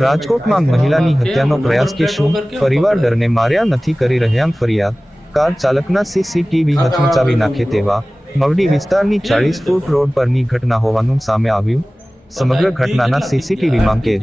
રાજકોટમાં મહિલાની હત્યાનો પ્રયાસ કે શું? પરિવાર ડરને માર્યા નથી કરી રહ્યા ફરિયાદ? કાર ચાલકના સીસીટીવી હચમચાવી નાખે તેવા મવડી વિસ્તારની ચાળીસ ફૂટ રોડ પરની ઘટના હોવાનું સામે આવ્યું. સમગ્ર ઘટનાના સીસીટીવીમાં કેદ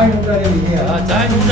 欢迎在里面啊，咱。